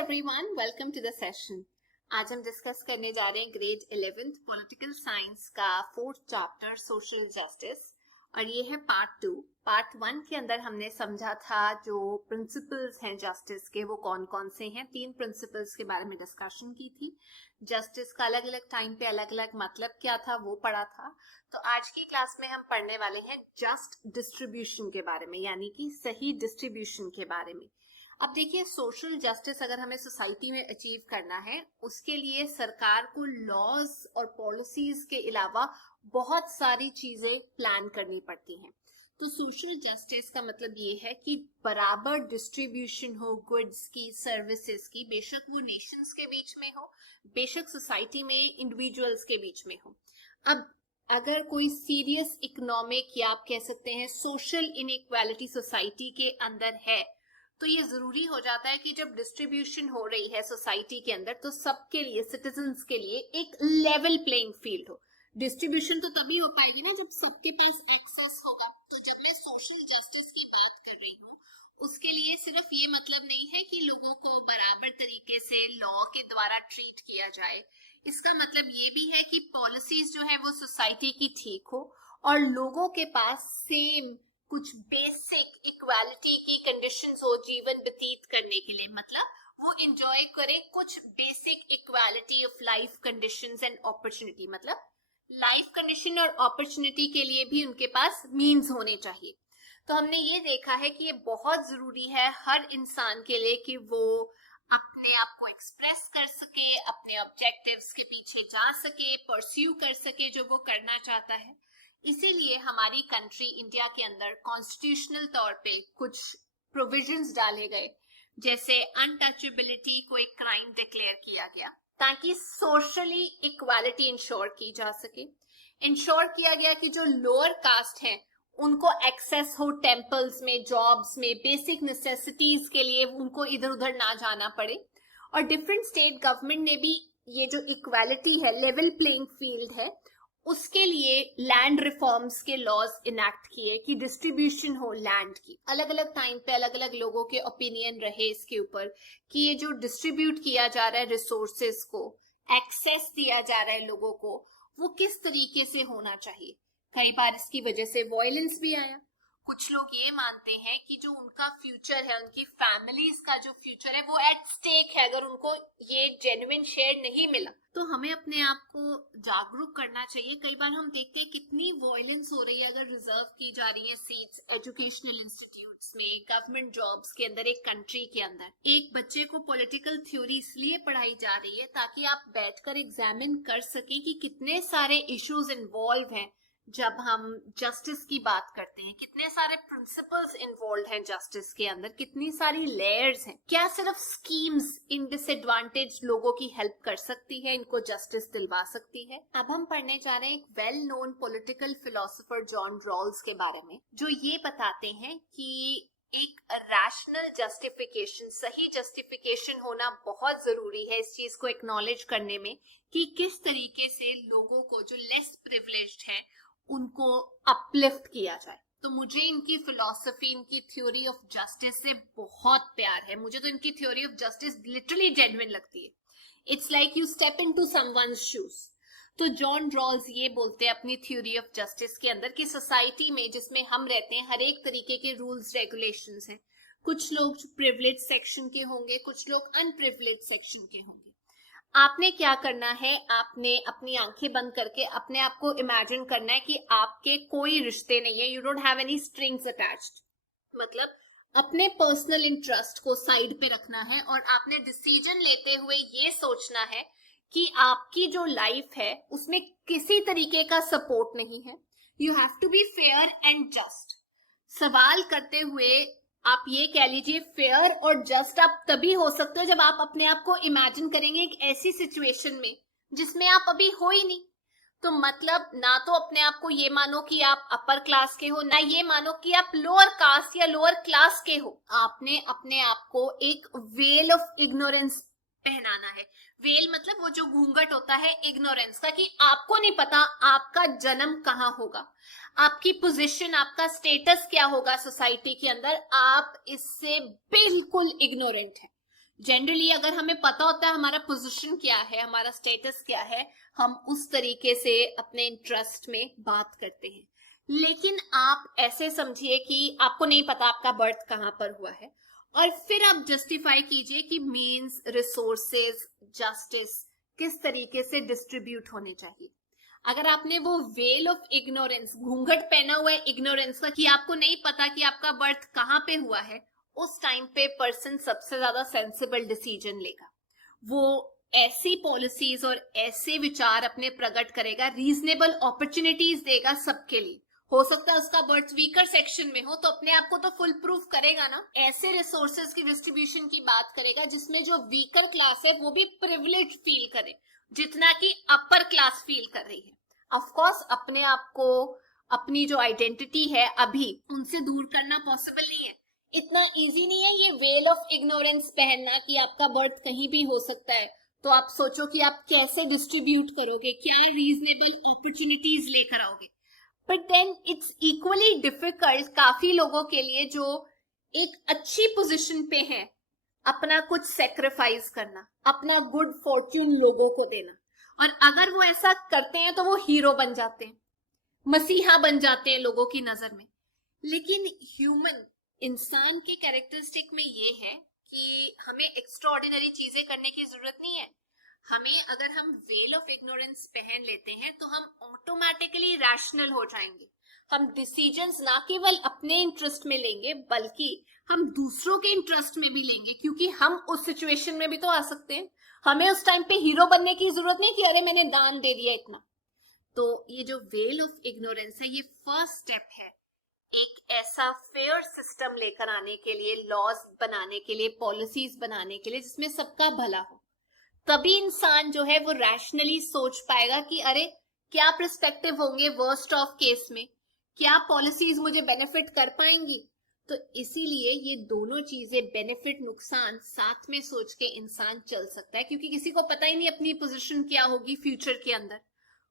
Everyone, welcome to the session. आज हम discuss करने जा रहे हैं ग्रेड 11th पॉलिटिकल साइंस का 4th चैप्टर सोशल जस्टिस और ये है पार्ट 2। पार्ट 1 के अंदर हमने समझा था जो प्रिंसिपल्स हैं जस्टिस के वो कौन कौन से हैं। 3 प्रिंसिपल्स के बारे में डिस्कशन की थी। जस्टिस का अलग अलग टाइम पे अलग अलग मतलब क्या था वो पढ़ा था। तो आज की क्लास में हम पढ़ने वाले हैं जस्ट डिस्ट्रीब्यूशन के बारे में, यानी कि सही डिस्ट्रीब्यूशन के बारे में। अब देखिए, सोशल जस्टिस अगर हमें सोसाइटी में अचीव करना है उसके लिए सरकार को लॉज और पॉलिसीज के अलावा बहुत सारी चीजें प्लान करनी पड़ती हैं। तो सोशल जस्टिस का मतलब ये है कि बराबर डिस्ट्रीब्यूशन हो गुड्स की, सर्विसेज की, बेशक वो नेशंस के बीच में हो, बेशक सोसाइटी में इंडिविजुअल्स के बीच में हो। अब अगर कोई सीरियस इकोनॉमिक या आप कह सकते हैं सोशल इनइक्वालिटी सोसाइटी के अंदर है तो ये जरूरी हो जाता है कि जब डिस्ट्रीब्यूशन हो रही है सोसाइटी के अंदर तो सबके लिए, सिटीजन्स के लिए एक लेवल प्लेइंग फील्ड हो। डिस्ट्रीब्यूशन तो तभी हो पाएगी ना जब सबके पास एक्सेस होगा। तो जब मैं सोशल जस्टिस की बात कर रही हूँ उसके लिए सिर्फ ये मतलब नहीं है कि लोगों को बराबर तरीके से लॉ के द्वारा ट्रीट किया जाए। इसका मतलब ये भी है कि पॉलिसीज जो है वो सोसाइटी की ठीक हो और लोगों के पास सेम कुछ बेसिक इक्वालिटी की कंडीशंस हो जीवन व्यतीत करने के लिए। मतलब वो एंजॉय करें कुछ basic equality of life conditions and opportunity. मतलब लाइफ कंडीशन और अपॉर्चुनिटी के लिए भी उनके पास मीन्स होने चाहिए। तो हमने ये देखा है कि ये बहुत जरूरी है हर इंसान के लिए कि वो अपने आप को एक्सप्रेस कर सके, अपने ऑब्जेक्टिव्स के पीछे जा सके, परस्यू कर सके जो वो करना चाहता है। इसीलिए हमारी कंट्री इंडिया के अंदर कॉन्स्टिट्यूशनल तौर पे कुछ प्रोविजंस डाले गए, जैसे अनटचेबिलिटी को एक क्राइम डिक्लेयर किया गया ताकि सोशली इक्वालिटी इंश्योर की जा सके। इंश्योर किया गया कि जो लोअर कास्ट हैं उनको एक्सेस हो टेम्पल्स में, जॉब्स में, बेसिक नेसेसिटीज के लिए उनको इधर उधर ना जाना पड़े। और डिफरेंट स्टेट गवर्नमेंट ने भी ये जो इक्वालिटी है, लेवल प्लेइंग फील्ड है, उसके लिए लैंड रिफॉर्म्स के लॉज इनैक्ट किए कि डिस्ट्रीब्यूशन हो लैंड की। अलग अलग टाइम पे अलग अलग लोगों के ओपिनियन रहे इसके ऊपर कि ये जो डिस्ट्रीब्यूट किया जा रहा है रिसोर्सेस को, एक्सेस दिया जा रहा है लोगों को, वो किस तरीके से होना चाहिए। कई बार इसकी वजह से वायलेंस भी आया। कुछ लोग ये मानते हैं कि जो उनका फ्यूचर है, उनकी फैमिलीज का जो फ्यूचर है वो एट स्टेक है अगर उनको ये जेन्युइन शेयर नहीं मिला। तो हमें अपने आप को जागरूक करना चाहिए। कई बार हम देखते हैं कितनी वायलेंस हो रही है अगर रिजर्व की जा रही है सीट्स एजुकेशनल इंस्टीट्यूट्स में, गवर्नमेंट जॉब्स के अंदर, एक कंट्री के अंदर। एक बच्चे को पॉलिटिकल थ्योरी इसलिए पढ़ाई जा रही है ताकि आप बैठकर एग्जामिन कर सके कि कितने सारे इश्यूज इन्वॉल्व हैं जब हम जस्टिस की बात करते हैं, कितने सारे प्रिंसिपल्स इन्वॉल्व हैं जस्टिस के अंदर, कितनी सारी लेयर्स हैं। क्या सिर्फ स्कीम्स इन डिसएडवांटेज लोगों की हेल्प कर सकती है, इनको जस्टिस दिलवा सकती है। अब हम पढ़ने जा रहे हैं एक well known political philosopher John Rawls के बारे में, जो ये बताते हैं कि एक रैशनल जस्टिफिकेशन, सही जस्टिफिकेशन होना बहुत जरूरी है इस चीज को एक्नॉलेज करने में कि किस तरीके से लोगों को जो लेस प्रिविलेज्ड हैं उनको अपलिफ्ट किया जाए। तो मुझे इनकी फिलॉसफी, इनकी थ्योरी ऑफ जस्टिस से बहुत प्यार है। मुझे तो इनकी theory of justice literally genuine लगती है। It's like you step into someone's shoes. तो जॉन रॉल्स ये बोलते हैं अपनी थ्योरी ऑफ जस्टिस के अंदर कि सोसाइटी में जिसमें हम रहते हैं हर एक तरीके के रूल्स रेगुलेशंस हैं। कुछ लोग प्रिविलेज सेक्शन के होंगे, कुछ लोग अनप्रिविलेज सेक्शन के होंगे। आपने क्या करना है, आपने अपनी आंखें बंद करके अपने आप को इमेजिन करना है कि आपके कोई रिश्ते नहीं है, you don't have any strings attached. मतलब अपने पर्सनल इंटरेस्ट को साइड पे रखना है और आपने डिसीजन लेते हुए ये सोचना है कि आपकी जो लाइफ है उसमें किसी तरीके का सपोर्ट नहीं है। You have to be fair and just. सवाल करते हुए आप ये कह लीजिए फेयर और जस्ट आप तभी हो सकते हो जब आप अपने आप को इमेजिन करेंगे एक ऐसी सिचुएशन में जिसमें आप अभी हो ही नहीं। तो मतलब ना तो अपने आप को ये मानो कि आप अपर क्लास के हो, ना ये मानो कि आप लोअर कास्ट या लोअर क्लास के हो। आपने अपने आप को एक वेल ऑफ इग्नोरेंस पहनाना है। वेल मतलब वो जो घूंघट होता है इग्नोरेंस का, कि आपको नहीं पता आपका जन्म कहाँ होगा, आपकी पोजीशन, आपका स्टेटस क्या होगा सोसाइटी के अंदर, आप इससे बिल्कुल इग्नोरेंट है। जनरली अगर हमें पता होता है हमारा पोजीशन क्या है, हमारा स्टेटस क्या है, हम उस तरीके से अपने इंटरेस्ट में बात करते हैं। लेकिन आप ऐसे समझिए कि आपको नहीं पता आपका बर्थ कहाँ पर हुआ है, और फिर आप जस्टिफाई कीजिए कि मीन्स, रिसोर्सेज, जस्टिस किस तरीके से डिस्ट्रीब्यूट होने चाहिए। अगर आपने वो वेल ऑफ इग्नोरेंस, घूंघट पहना हुआ है इग्नोरेंस का, कि आपको नहीं पता कि आपका बर्थ कहाँ पे हुआ है, उस टाइम पे पर्सन सबसे ज्यादा सेंसिबल डिसीजन लेगा। वो ऐसी पॉलिसीज और ऐसे विचार अपने प्रकट करेगा, रीजनेबल अपॉर्चुनिटीज देगा सबके लिए। हो सकता है उसका बर्थ वीकर सेक्शन में हो, तो अपने आप को तो फुल प्रूफ करेगा ना। ऐसे रिसोर्सेज की डिस्ट्रीब्यूशन की बात करेगा जिसमें जो वीकर क्लास है वो भी प्रिविलेज फील करे जितना कि अपर क्लास फील कर रही है। ऑफ कोर्स अपने आप को, अपनी जो आइडेंटिटी है अभी, उनसे दूर करना पॉसिबल नहीं है। इतना इजी नहीं है ये वेल ऑफ इग्नोरेंस पहनना कि आपका बर्थ कहीं भी हो सकता है। तो आप सोचो कि आप कैसे डिस्ट्रीब्यूट करोगे, क्या रीजनेबल अपॉर्चुनिटीज लेकर आओगे। But then it's equally difficult काफी लोगों के लिए जो एक अच्छी पोजीशन पे हैं, अपना कुछ सेक्रीफाइस करना, अपना गुड फॉर्च्यून लोगों को देना। और अगर वो ऐसा करते हैं तो वो हीरो बन जाते हैं, मसीहा बन जाते हैं लोगों की नजर में। लेकिन ह्यूमन, इंसान के कैरेक्टरिस्टिक में ये है कि हमें एक्स्ट्राऑर्डिनरी चीजें करने की जरूरत नहीं है। हमें, अगर हम वेल ऑफ इग्नोरेंस पहन लेते हैं तो हम ऑटोमेटिकली रैशनल हो जाएंगे। हम डिसीजंस ना केवल अपने इंटरेस्ट में लेंगे बल्कि हम दूसरों के इंटरेस्ट में भी लेंगे, क्योंकि हम उस सिचुएशन में भी तो आ सकते हैं। हमें उस टाइम पे हीरो बनने की जरूरत नहीं कि अरे मैंने दान दे दिया इतना। तो ये जो वेल ऑफ इग्नोरेंस है, ये फर्स्ट स्टेप है एक ऐसा फेयर सिस्टम लेकर आने के लिए, लॉज बनाने के लिए, पॉलिसीज बनाने के लिए जिसमें सबका भला हो। तभी इंसान जो है वो रैशनली सोच पाएगा कि अरे क्या पर्सपेक्टिव होंगे वर्स्ट ऑफ केस में, क्या पॉलिसीज मुझे बेनिफिट कर पाएंगी। तो इसीलिए ये दोनों चीजें, बेनिफिट नुकसान, साथ में सोच के इंसान चल सकता है, क्योंकि किसी को पता ही नहीं अपनी पोजीशन क्या होगी फ्यूचर के अंदर।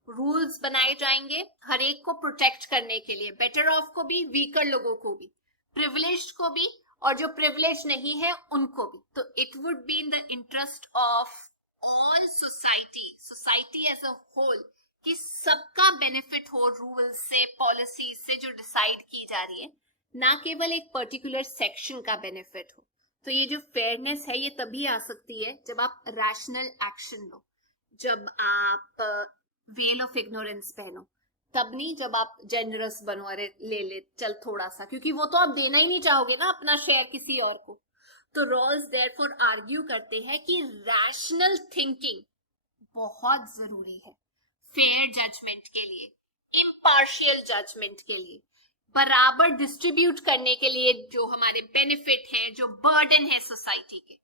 रूल्स बनाए जाएंगे हर एक को प्रोटेक्ट करने के लिए, बेटर ऑफ को भी, वीकर लोगों को भी, प्रिविलेज्ड को भी, और जो प्रिविलेज नहीं है उनको भी। तो it would be in the interest of all society as a whole, कि सबका बेनिफिट हो रूल्स से, पॉलिसीज से जो डिसाइड की जा रही है, ना केवल एक पर्टिकुलर सेक्शन का बेनिफिट हो। तो ये जो फेयरनेस है ये तभी आ सकती है जब आप रैशनल एक्शन लो, जब आप वेल ऑफ इग्नोरेंस पहनो। तब नहीं जब आप जेनरस बनो, अरे ले ले चल थोड़ा सा, क्योंकि वो तो आप देना ही नहीं चाहोगे ना अपना शेयर किसी और को। तो रॉल्स देयरफॉर आर्ग्यू करते हैं कि रैशनल थिंकिंग बहुत जरूरी है फेयर जजमेंट के लिए, इम्पार्शियल जजमेंट के लिए, बराबर डिस्ट्रीब्यूट करने के लिए जो हमारे बेनिफिट हैं, जो बर्डन है सोसाइटी के।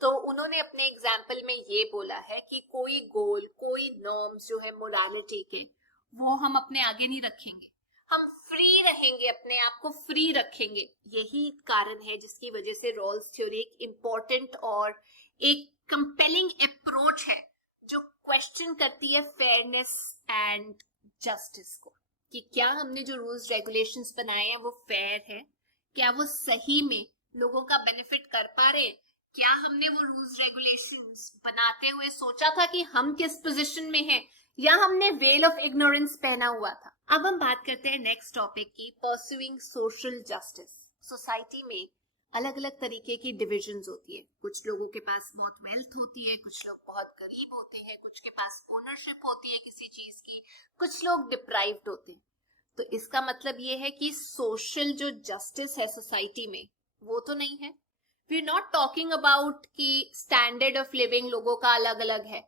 तो उन्होंने अपने एग्जाम्पल में ये बोला है कि कोई गोल, कोई नॉर्म्स जो है मोरालिटी के, वो हम अपने आगे नहीं रखेंगे। हम फ्री रहेंगे, अपने आप को फ्री रखेंगे। यही कारण है जिसकी वजह से रॉल्स थ्योरी एक इम्पोर्टेंट और एक कंपेलिंग अप्रोच है जो क्वेश्चन करती है फेयरनेस एंड जस्टिस को, कि क्या हमने जो रूल्स रेगुलेशंस बनाए हैं वो फेयर है, क्या वो सही में लोगों का बेनिफिट कर पा रहे हैं, क्या हमने वो रूल्स रेगुलेशंस बनाते हुए सोचा था कि हम किस पोजीशन में हैं, या हमने वेल ऑफ इग्नोरेंस पहना हुआ था। अब हम बात करते हैं नेक्स्ट टॉपिक की, परस्यूइंग सोशल जस्टिस। सोसाइटी में अलग अलग तरीके की डिविजन्स होती है। कुछ लोगों के पास बहुत वेल्थ होती है, कुछ लोग बहुत गरीब होते हैं, कुछ के पास ओनरशिप होती है किसी चीज की, कुछ लोग डिप्राइव्ड होते हैं। तो इसका मतलब ये है कि सोशल जो जस्टिस है सोसाइटी में वो तो नहीं है। We are not talking about कि स्टैंडर्ड ऑफ लिविंग लोगों का अलग अलग है।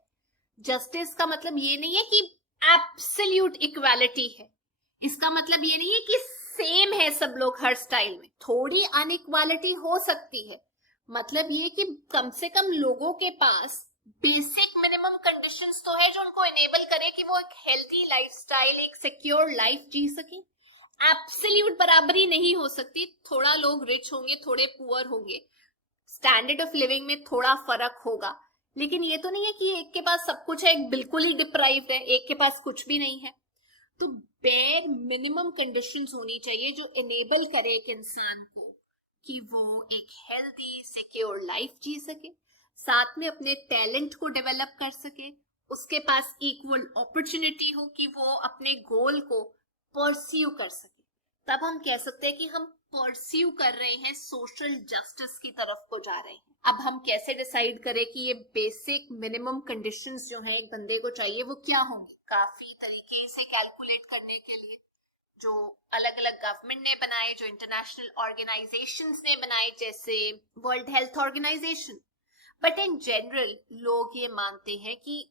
जस्टिस का मतलब ये नहीं है कि एब्सोल्यूट इक्वालिटी है। इसका मतलब ये नहीं है कि सेम है सब लोग हर स्टाइल में। थोड़ी अनइक्वालिटी हो सकती है। मतलब ये कि कम से कम लोगों के पास बेसिक मिनिमम कंडीशंस तो है जो उनको एनेबल करे कि वो एक हेल्थी लाइफस्टाइल, एक सिक्योर लाइफ जी सके। एब्सोल्यूट बराबरी नहीं हो सकती। थोड़ा लोग रिच होंगे, थोड़े पुअर होंगे, स्टैंडर्ड ऑफ लिविंग में थोड़ा फर्क होगा, लेकिन ये तो नहीं है कि एक के पास सब कुछ है, एक बिल्कुल ही डिप्राइव्ड है, एक के पास कुछ भी नहीं है। तो बेयर मिनिमम कंडीशंस होनी चाहिए जो एनेबल करे एक इंसान को कि वो एक हेल्दी सिक्योर लाइफ जी सके। साथ में अपने टैलेंट को डेवलप कर सके, उसके पास इक्वल अपॉर्चुनिटी हो कि वो अपने गोल को परस्यू कर सके, तब हम कह सकते हैं कि हम परस्यू कर रहे हैं, सोशल जस्टिस की तरफ को जा रहे हैं। अब हम कैसे डिसाइड करें कि ये बेसिक मिनिमम कंडीशंस जो हैं एक बंदे को चाहिए वो क्या होंगी? काफी तरीके से कैलकुलेट करने के लिए जो अलग अलग गवर्नमेंट ने बनाए, जो इंटरनेशनल ऑर्गेनाइजेशंस ने बनाए, जैसे world health organization. But in general लोग ये मानते हैं कि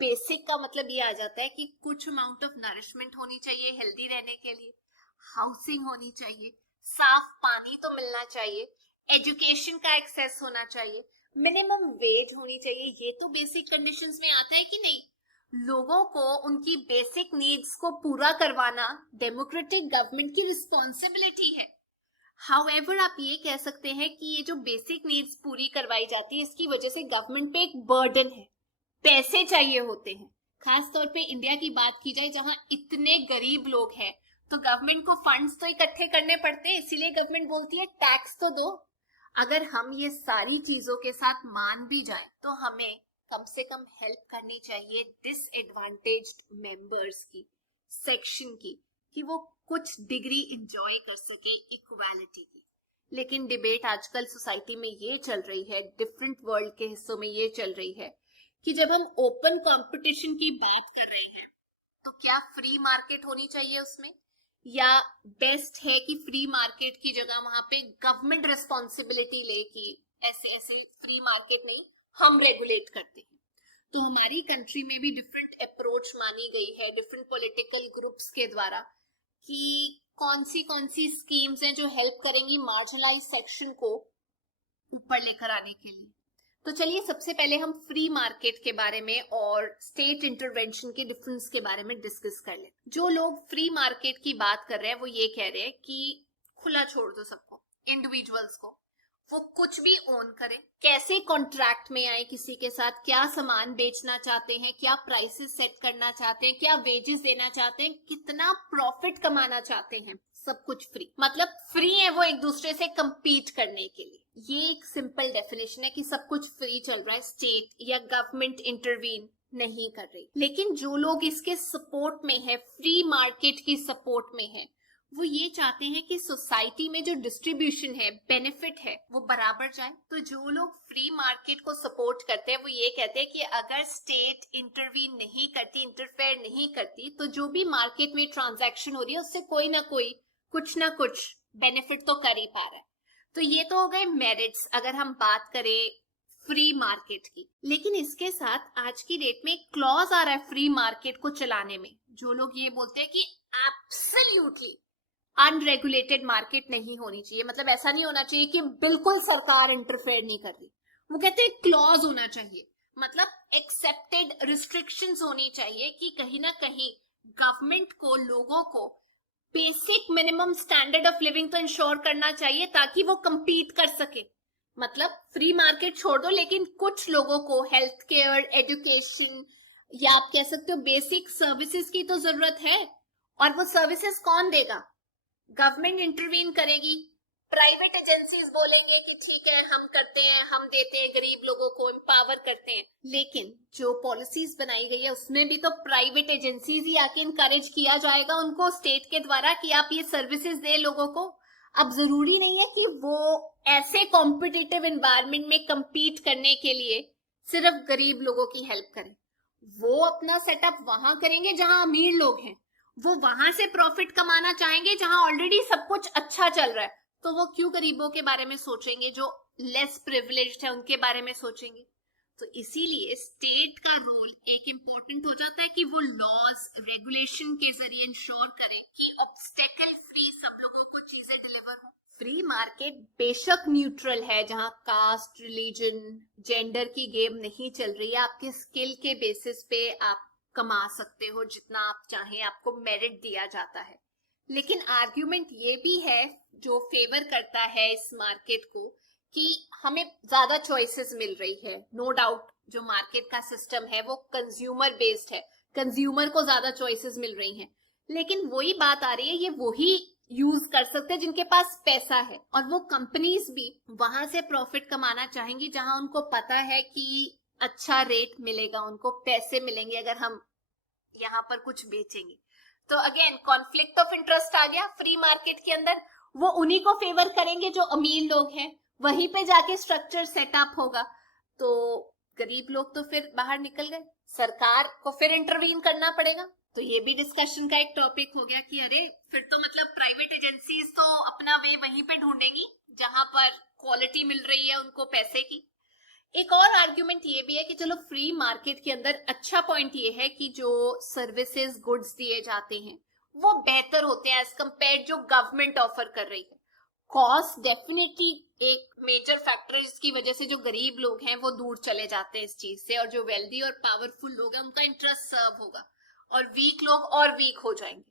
बेसिक का मतलब ये आ जाता है कि कुछ अमाउंट ऑफ नरिशमेंट होनी चाहिए हेल्दी रहने के लिए, हाउसिंग होनी चाहिए, साफ पानी तो मिलना चाहिए, एजुकेशन का एक्सेस होना चाहिए, मिनिमम वेज होनी चाहिए। ये तो बेसिक कंडीशंस में आता है कि नहीं? लोगों को उनकी बेसिक नीड्स को पूरा करवाना डेमोक्रेटिक गवर्नमेंट की रिस्पॉन्सिबिलिटी है। हाउएवर आप ये कह सकते हैं कि ये जो बेसिक नीड्स पूरी करवाई जाती है इसकी वजह से गवर्नमेंट पे एक बर्डन है, पैसे चाहिए होते हैं। खास तौर पे इंडिया की बात की जाए जहां इतने गरीब लोग हैं, तो गवर्नमेंट को फंड्स तो इकट्ठे करने पड़ते हैं, इसीलिए गवर्नमेंट बोलती है टैक्स तो दो। अगर हम ये सारी चीजों के साथ मान भी जाए तो हमें कम से कम हेल्प करनी चाहिए डिसएडवांटेज्ड मेंबर्स की, सेक्शन की, कि वो कुछ डिग्री एंजॉय कर सके इक्वालिटी की। लेकिन डिबेट आजकल सोसाइटी में ये चल रही है, डिफरेंट वर्ल्ड के हिस्सों में ये चल रही है कि जब हम ओपन कंपटीशन की बात कर रहे हैं तो क्या फ्री मार्केट होनी चाहिए उसमें, या बेस्ट है कि फ्री मार्केट की जगह वहां पे गवर्नमेंट रिस्पॉन्सिबिलिटी ले कि ऐसे ऐसे फ्री मार्केट नहीं, हम रेगुलेट करते हैं। तो हमारी कंट्री में भी डिफरेंट अप्रोच मानी गई है डिफरेंट पॉलिटिकल ग्रुप्स के द्वारा कि कौन सी स्कीम्स हैं जो हेल्प करेंगी मार्जिनलाइज सेक्शन को ऊपर लेकर आने के लिए। तो चलिए सबसे पहले हम फ्री मार्केट के बारे में और स्टेट इंटरवेंशन के डिफरेंस के बारे में डिस्कस कर लें। जो लोग फ्री मार्केट की बात कर रहे हैं वो ये कह रहे हैं कि खुला छोड़ दो सबको, इंडिविजुअल्स को, वो कुछ भी ओन करें, कैसे कॉन्ट्रैक्ट में आए किसी के साथ, क्या सामान बेचना चाहते हैं, क्या प्राइसेस सेट करना चाहते हैं, क्या वेजेस देना चाहते हैं, कितना प्रॉफिट कमाना चाहते हैं, सब कुछ फ्री। मतलब फ्री है वो एक दूसरे से compete करने के लिए। ये एक सिंपल डेफिनेशन है कि सब कुछ फ्री चल रहा है, स्टेट या गवर्नमेंट इंटरवीन नहीं कर रही। लेकिन जो लोग इसके सपोर्ट में है, फ्री मार्केट की सपोर्ट में है, वो ये चाहते हैं कि सोसाइटी में जो डिस्ट्रीब्यूशन है, बेनिफिट है, वो बराबर जाए। तो जो लोग फ्री मार्केट को सपोर्ट करते हैं वो ये कहते हैं कि अगर स्टेट इंटरवीन नहीं करती, इंटरफेयर नहीं करती, तो जो भी मार्केट में ट्रांजैक्शन हो रही है उससे कोई ना कोई कुछ ना कुछ बेनिफिट तो कर ही पा रहा है। तो ये तो हो गए मेरिट्स अगर हम बात करें फ्री मार्केट की। लेकिन इसके साथ आज की डेट में एक क्लॉज आ रहा है फ्री मार्केट को चलाने में। जो लोग ये बोलते हैं कि एब्सोल्युटली अनरेगुलेटेड मार्केट नहीं होनी चाहिए, मतलब ऐसा नहीं होना चाहिए कि बिल्कुल सरकार इंटरफेयर नहीं कर रही। वो कहते हैं क्लॉज होना चाहिए, मतलब एक्सेप्टेड रिस्ट्रिक्शंस होनी चाहिए कि कहीं ना कहीं गवर्नमेंट को लोगों को basic minimum standard of living तो इंश्योर करना चाहिए ताकि वो compete कर सके। मतलब फ्री मार्केट छोड़ दो लेकिन कुछ लोगों को हेल्थ केयर, एजुकेशन या आप कह सकते हो बेसिक सर्विसेज की तो जरूरत है, और वो सर्विसेज कौन देगा? गवर्नमेंट इंटरवीन करेगी, प्राइवेट एजेंसीज बोलेंगे कि ठीक है हम करते हैं, हम देते हैं, गरीब लोगों को एम्पावर करते हैं। लेकिन जो पॉलिसीज बनाई गई है उसमें भी तो प्राइवेट एजेंसीज ही आके इनकरेज किया जाएगा उनको स्टेट के द्वारा कि आप ये सर्विसेज दे लोगों को। अब जरूरी नहीं है कि वो ऐसे कॉम्पिटिटिव एनवायरनमेंट में compete करने के लिए सिर्फ गरीब लोगों की हेल्प करें। वो अपना सेटअप वहां करेंगे जहां अमीर लोग हैं, वो वहां से प्रॉफिट कमाना चाहेंगे जहां ऑलरेडी सब कुछ अच्छा चल रहा है। तो वो क्यों गरीबों के बारे में सोचेंगे, जो लेस प्रिविलेज्ड है उनके बारे में सोचेंगे? तो इसीलिए स्टेट का रोल एक इम्पोर्टेंट हो जाता है कि वो लॉज रेगुलेशन के जरिए इंश्योर करें कि ऑब्स्टेकल फ्री सब लोगों को चीजें डिलीवर हो। फ्री मार्केट बेशक न्यूट्रल है, जहां कास्ट, रिलीजन, जेंडर की गेम नहीं चल रही है। आपके स्किल के बेसिस पे आप कमा सकते हो जितना आप चाहें, आपको मेरिट दिया जाता है। लेकिन आर्ग्यूमेंट ये भी है जो फेवर करता है इस मार्केट को कि हमें ज्यादा चॉइसेस मिल रही है। नो डाउट जो मार्केट का सिस्टम है वो कंज्यूमर बेस्ड है, कंज्यूमर को ज्यादा चॉइसेस मिल रही हैं। लेकिन वही बात आ रही है, ये वही यूज कर सकते हैं जिनके पास पैसा है, और वो कंपनीज भी वहां से प्रॉफिट कमाना चाहेंगी जहां उनको पता है कि अच्छा रेट मिलेगा, उनको पैसे मिलेंगे अगर हम यहाँ पर कुछ बेचेंगे। तो अगेन कॉन्फ्लिक्ट ऑफ इंटरेस्ट आ गया फ्री मार्केट के अंदर। वो उन्हीं को फेवर करेंगे जो अमीर लोग हैं, वहीं पे जाके स्ट्रक्चर सेटअप होगा। तो गरीब लोग तो फिर बाहर निकल गए, सरकार को फिर इंटरवीन करना पड़ेगा। तो ये भी डिस्कशन का एक टॉपिक हो गया कि अरे फिर तो मतलब प्राइवेट एजेंसीज तो अपना वे वहीं पे ढूंढेंगी जहां पर क्वालिटी मिल रही है उनको पैसे की। एक और आर्ग्यूमेंट ये भी है कि चलो फ्री मार्केट के अंदर अच्छा पॉइंट ये है कि जो सर्विसेज गुड्स दिए जाते हैं वो बेहतर होते हैं एज कंपेयर जो गवर्नमेंट ऑफर कर रही है। कॉस्ट डेफिनेटली एक मेजर फैक्टर है जिसकी वजह से जो गरीब लोग हैं वो दूर चले जाते हैं इस चीज से, और जो वेल्दी और पावरफुल लोग हैं उनका इंटरेस्ट सर्व होगा और वीक लोग और वीक हो जाएंगे।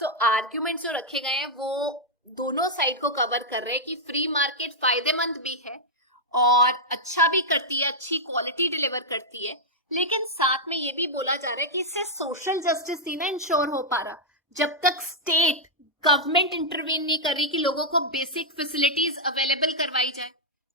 तो आर्ग्यूमेंट जो रखे गए हैं वो दोनों साइड को कवर कर रहे हैं कि फ्री मार्केट फायदेमंद भी है और अच्छा भी करती है, अच्छी क्वालिटी डिलीवर करती है, लेकिन साथ में ये भी बोला जा रहा है कि इससे सोशल जस्टिस नहीं ना इंश्योर हो पा रहा जब तक स्टेट गवर्नमेंट इंटरवीन नहीं कर रही कि लोगों को बेसिक फैसिलिटीज अवेलेबल करवाई जाए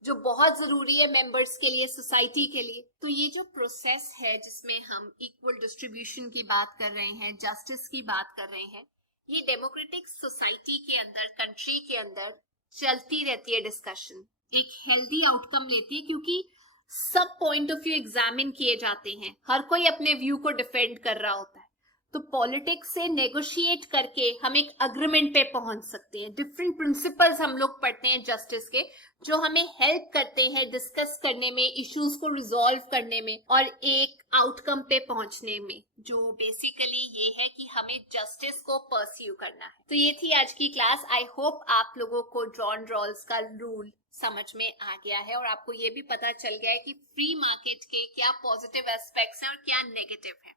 जो बहुत जरूरी है मेंबर्स के लिए, सोसाइटी के लिए। तो ये जो प्रोसेस है जिसमें हम इक्वल डिस्ट्रीब्यूशन की बात कर रहे हैं, जस्टिस की बात कर रहे हैं, ये डेमोक्रेटिक सोसाइटी के अंदर, कंट्री के अंदर चलती रहती है डिस्कशन, एक हेल्दी आउटकम लेती है क्योंकि सब पॉइंट ऑफ व्यू एग्जामिन किए जाते हैं, हर कोई अपने व्यू को डिफेंड कर रहा होता है। तो पॉलिटिक्स से नेगोशिएट करके हम एक अग्रीमेंट पे पहुंच सकते हैं। डिफरेंट प्रिंसिपल्स हम लोग पढ़ते हैं जस्टिस के जो हमें हेल्प करते हैं डिस्कस करने में, इश्यूज को रिजॉल्व करने में और एक आउटकम पे पहुंचने में, जो बेसिकली ये है कि हमें जस्टिस को परस्यू करना है। तो ये थी आज की क्लास। आई होप आप लोगों को जॉन रॉल्स का रूल समझ में आ गया है और आपको ये भी पता चल गया है कि फ्री मार्केट के क्या पॉजिटिव एस्पेक्ट्स हैं और क्या नेगेटिव है।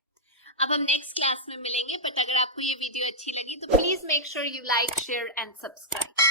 अब हम नेक्स्ट क्लास में मिलेंगे, बट अगर आपको ये वीडियो अच्छी लगी तो please make sure you like, share and subscribe.